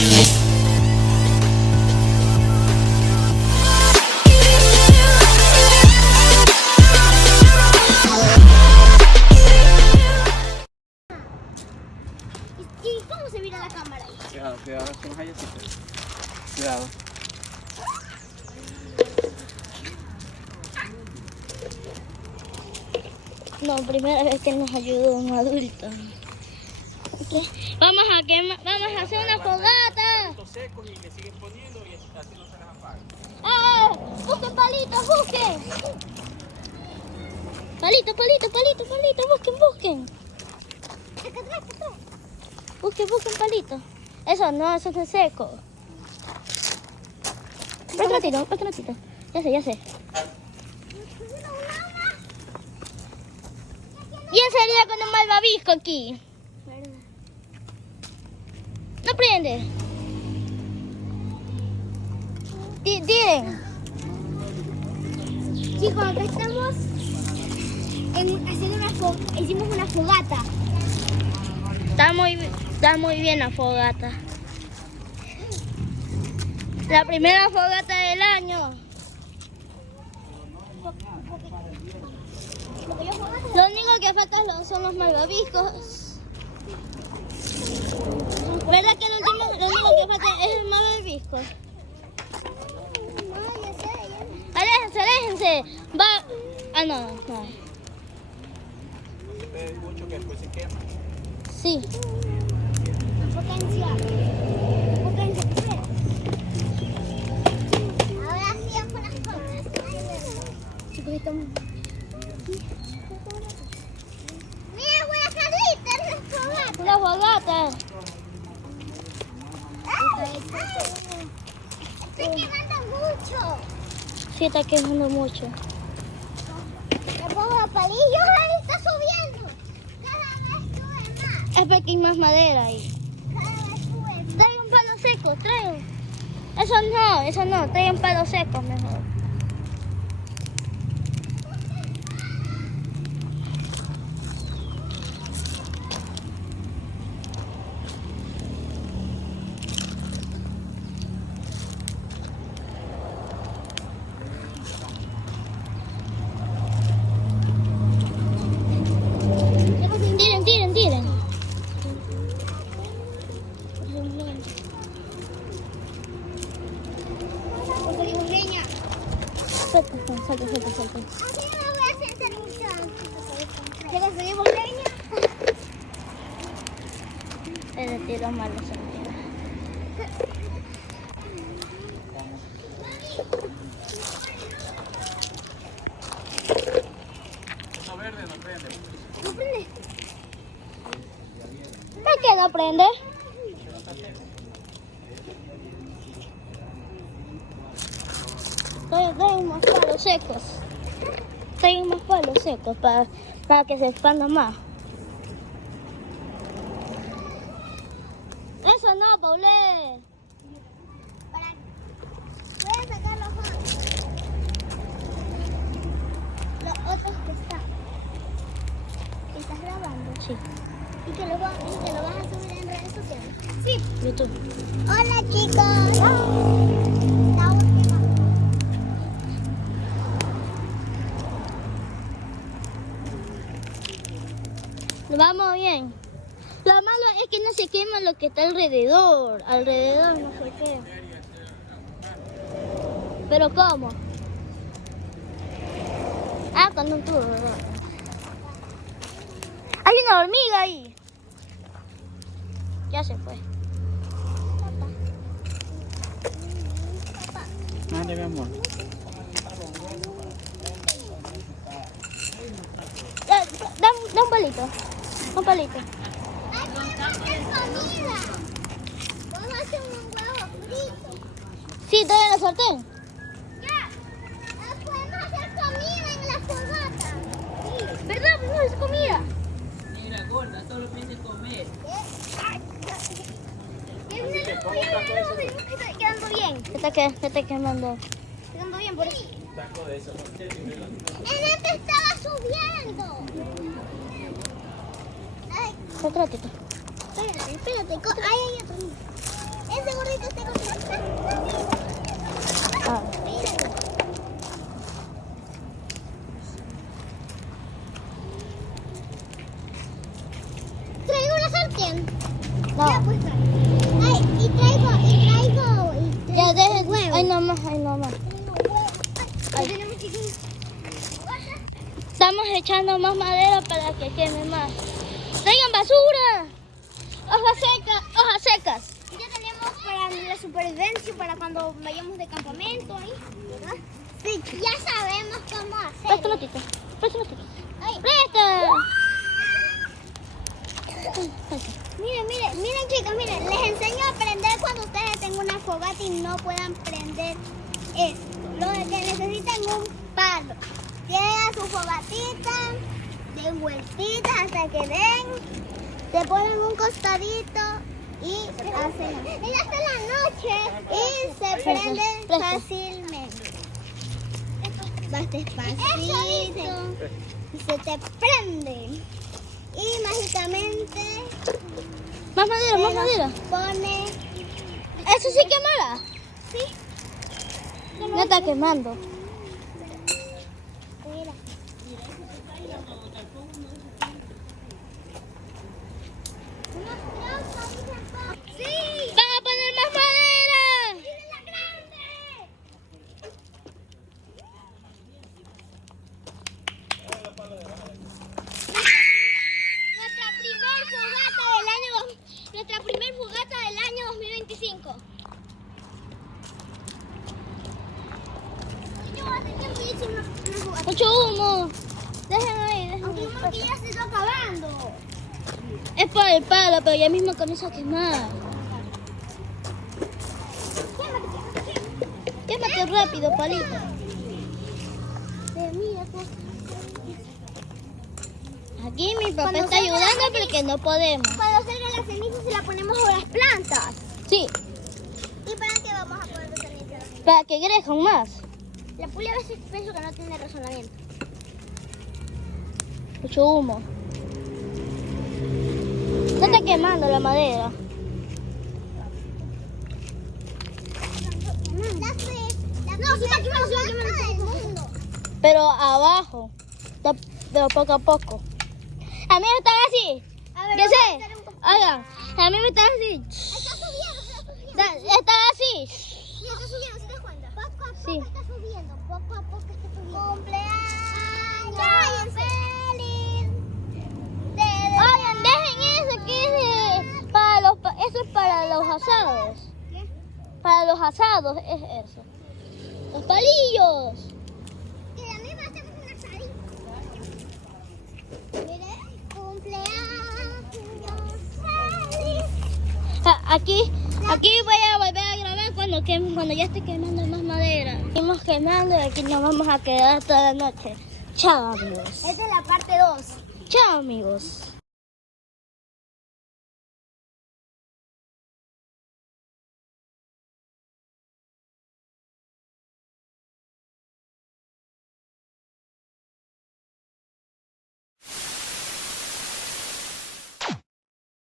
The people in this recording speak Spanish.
¿Y cómo se mira la cámara ahí? Cuidado, cuidado con los hallecitos. Cuidado. No, primera vez que nos ayuda un adulto. ¿Qué? Vamos a hacer una fogata. Secos y le siguen poniendo y así no se les apaga. ¡Ah! ¡Busquen palitos, busquen! Palito, busquen. Acá atrás. Busquen palitos. Eso no es seco. Espera un ratito. Ya sé. ¿Quién sería con un malvavisco aquí? No prende. Tiren. Chicos, acá estamos hicimos una fogata. Está muy bien la fogata. La primera fogata del año. Lo único que falta son los malvaviscos. ¿Verdad que lo único que falta es el malvavisco? Aléjense. Va. Ah, no. Ustedes mucho que después se quema. Sí. Ahora sí vamos con las cosas. Mira, buena carita, una fogata. Está quemando mucho. Sí, está quemando mucho. Le pongo los palillos, ahí está subiendo. Cada vez sube más. Es porque hay más madera ahí. Cada vez sube más. Trae un palo seco, trae. Eso no, trae un palo seco mejor. Tiren. Conseguimos leña. Suelta. Así no me voy a sentar mucho antes. ¿Ya conseguimos leña? Le tiro mal la sandía. Eso verde no prende. ¿No prende? ¿Por qué no prende? Trae unos palos secos. Para que se expanda más. Eso no, Paulé. Voy a sacar los otros que están. ¿Estás grabando? Sí. ¿Y que lo vas a subir en redes sociales? Sí. YouTube. Hola, chicos. La última. Vamos bien. Lo malo es que no se quema lo que está alrededor. Alrededor no sé qué. ¿Pero cómo? Ah, con un tubo, ¿verdad? Hay una hormiga ahí. Ya se fue. Dale, mi amor. Da un palito. Un palito. Vamos a hacer un huevo frito. Sí, trae la sartén. Ya. Podemos hacer comida en la fogata. Sí. ¿Verdad? No es comida. Mira, gorda, solo piensa en comer. Está quedando bien. Se está quemando. Quedando bien por eso. Taco de eso. El este estaba subiendo. Ay. Otro ratito. Espérate. Ahí hay otro. Ese gorrito, este gorrito. Ah. Traigo una sartén. No. Ya, pues trae. Ay, y traigo. Ya dejen. Huevo. Ay, no más, ay, no más. Ahí tenemos chiquillos. Estamos echando más madera para que queme más. ¡Traigan basura! Hojas secas. Ya tenemos para la supervivencia, para cuando vayamos de campamento ahí, ¿verdad? Sí, ya sabemos cómo Presta hacerlo. un ratito. Presta un ratito. Ay, ¡Presta! miren chicos, miren, les enseño a prender cuando ustedes tengan una fogata y no puedan prender esto. Lo que necesitan un palo. Llegan su fogatita, den vueltitas hasta que den, se ponen un costadito y hacen. Y hasta la noche y se prenden presta. fácilmente. Vas despacito y se te prende. Y mágicamente Más madera, más se madera. nos pone. ¿Eso sí quemará? Sí. No está quemando. Mira. Sí. ¡Van a poner más madera! ¡Miren la grande! Nuestra primer fogata del año 2025. Yo hace tiempo hice una fogata. Mucho humo. Déjenlo ahí, Aunque déjenlo uno ahí. que ya se está acabando. Es por el palo, pero ya mismo comienza a quemar. Quémate rápido, palito. Mira, pues. Aquí mi papá Cuando está salga la ayudando porque no podemos. Cuando salgan las cenizas se las ponemos a las plantas. Sí, ¿Y para qué vamos a poner las cenizas? para que crezcan más. La puli a veces pienso que no tiene razonamiento. Mucho humo. No está quemando la madera. No, sí está quemando del mundo. Pero abajo. Pero poco a poco. A mí me está así. A ver, ¿Qué vamos a sé? hacer un poco. Oigan, a mí me está así. Está subiendo. Está así. Sí, está subiendo, ¿se das cuenta? Poco a poco Sí. está subiendo, poco a poco está subiendo. ¡Cumpleaños feliz! Oigan, dejen eso que es para eso es para los asados. ¿Qué? Para los asados es eso. Los palillos. Que a mí me hacemos un asadito. Mire, cumpleaños feliz. Aquí voy a volver a grabar cuando ya esté quemando más madera. Seguimos quemando y aquí nos vamos a quedar toda la noche. Chao, amigos. Esta es la parte 2. Chao, amigos.